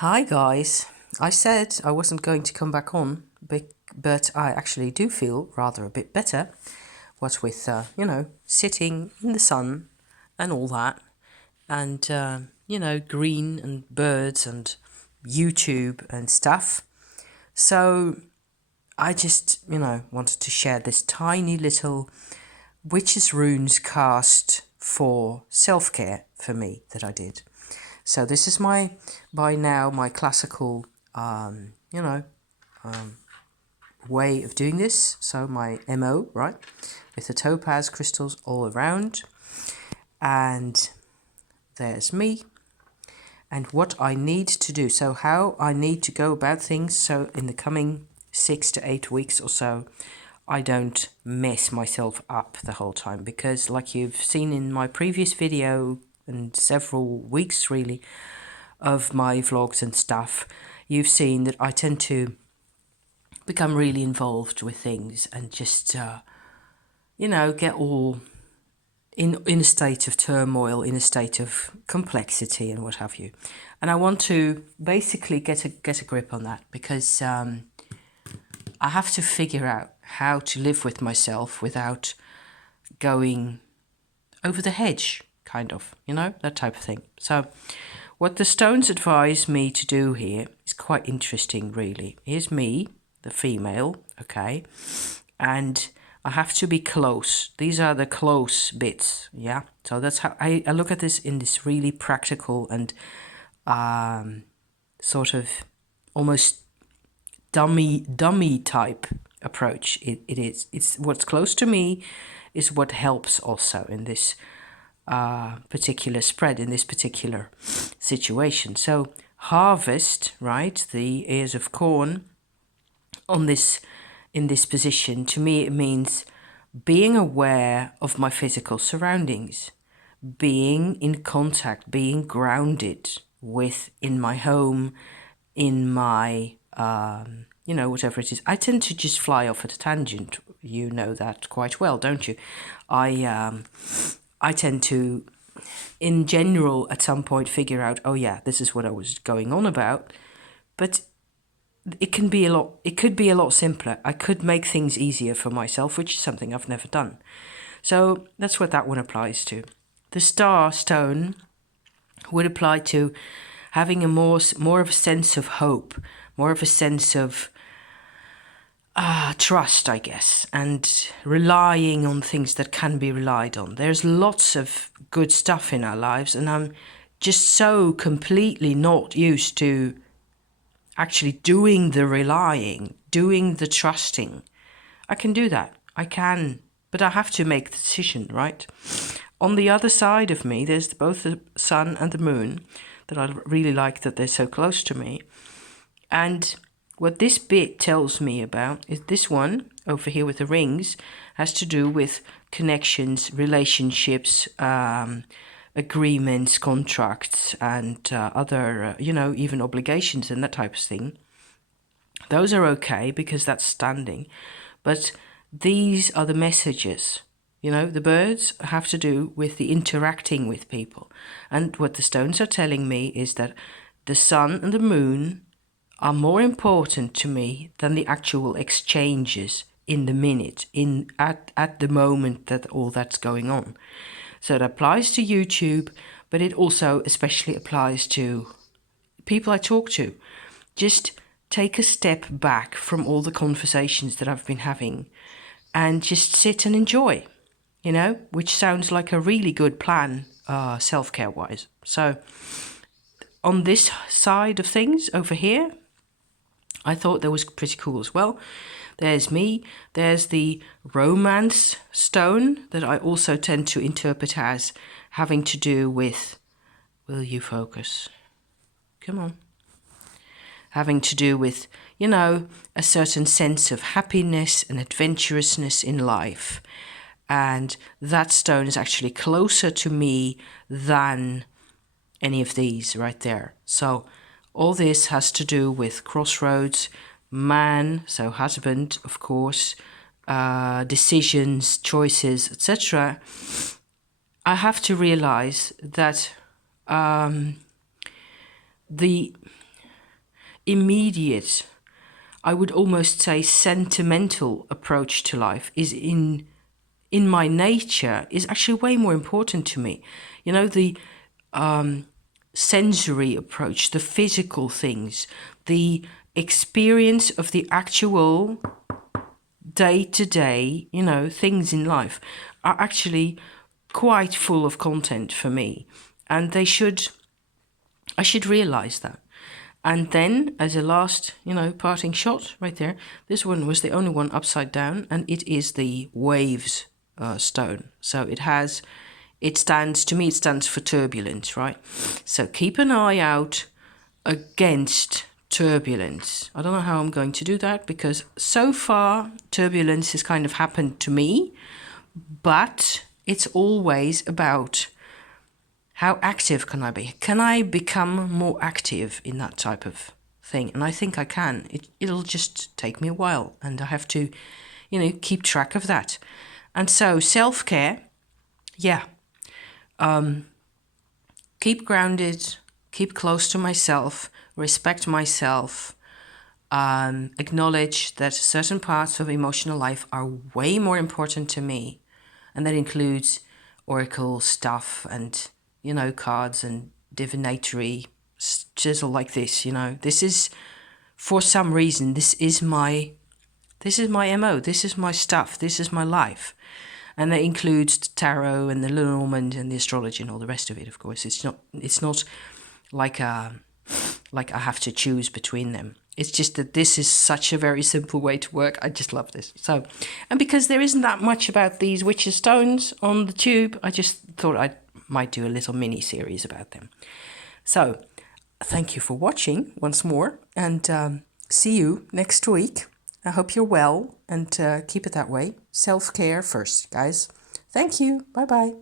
Hi guys. I said I wasn't going to come back on, but I actually do feel rather a bit better. What with, sitting in the sun and all that, and, green and birds and YouTube and stuff. So I just, wanted to share this tiny little Witches Runes cast for self care for me that I did. So this is by now, my classical, way of doing this. So my MO, right, with the topaz crystals all around. And there's me. And what I need to do, so how I need to go about things, so in the coming 6 to 8 weeks or so, I don't mess myself up the whole time. Because like you've seen in my previous video and several weeks really, of my vlogs and stuff, you've seen that I tend to become really involved with things and just, get all in a state of turmoil, in a state of complexity and what have you. And I want to basically get a grip on that because I have to figure out how to live with myself without going over the hedge, kind of, that type of thing. So what the stones advise me to do here is quite interesting, really. Here's me, the female, okay? And I have to be close. These are the close bits, yeah? So that's how I look at this in this really practical and sort of almost dummy type approach. It is. It's what's close to me is what helps also in this particular spread, in this particular situation. So harvest, right, the ears of corn on this, in this position, to me it means being aware of my physical surroundings, being in contact, being grounded with, in my home, in my whatever it is. I tend to just fly off at a tangent. You know that quite well, don't you? I tend to, in general, at some point figure out, oh yeah, this is what I was going on about. But it can be a lot, it could be a lot simpler. I could make things easier for myself, which is something I've never done. So that's what that one applies to. The star stone would apply to having a more of a sense of hope, more of a sense of trust, I guess, and relying on things that can be relied on. There's lots of good stuff in our lives, and I'm just so completely not used to actually doing the relying, doing the trusting. I can do that. I can, but I have to make the decision, right? On the other side of me, there's both the sun and the moon that I really like that they're so close to me. And what this bit tells me about is this one over here with the rings has to do with connections, relationships, agreements, contracts, and other, even obligations and that type of thing. Those are okay because that's standing. But these are the messages. The birds have to do with the interacting with people. And what the stones are telling me is that the sun and the moon are more important to me than the actual exchanges in the minute, at the moment that all that's going on. So it applies to YouTube, but it also especially applies to people I talk to. Just take a step back from all the conversations that I've been having and just sit and enjoy, which sounds like a really good plan, self-care wise. So on this side of things over here, I thought that was pretty cool as well. There's me. There's the romance stone that I also tend to interpret as having to do with, will you focus? Come on. Having to do with, a certain sense of happiness and adventurousness in life. And that stone is actually closer to me than any of these right there. So all this has to do with crossroads, man, so husband, of course, decisions, choices, etc. I have to realize that the immediate, I would almost say sentimental approach to life is in my nature is actually way more important to me. You know, the sensory approach, the physical things, the experience of the actual day-to-day, you know, things in life are actually quite full of content for me. And I should realize that. And then, as a last, you know, parting shot right there, this one was the only one upside down, and it is the waves stone. So it stands, to me, it stands for turbulence, right? So keep an eye out against turbulence. I don't know how I'm going to do that, because so far turbulence has kind of happened to me, but it's always about how active can I be? Can I become more active in that type of thing? And I think I can. It'll just take me a while, and I have to, you know, keep track of that. And so self-care, yeah. Keep grounded, keep close to myself, respect myself, acknowledge that certain parts of emotional life are way more important to me. And that includes oracle stuff and, you know, cards and divinatory chisel like this, you know. This is, for some reason, this is my MO, this is my stuff, this is my life. And that includes the tarot and the Lenormand and the astrology and all the rest of it, of course. It's not like I have to choose between them. It's just that this is such a very simple way to work. I just love this. So, and because there isn't that much about these witches' stones on the tube, I just thought I might do a little mini series about them. So, thank you for watching once more, and see you next week. I hope you're well, and keep it that way. Self-care first, guys. Thank you. Bye-bye.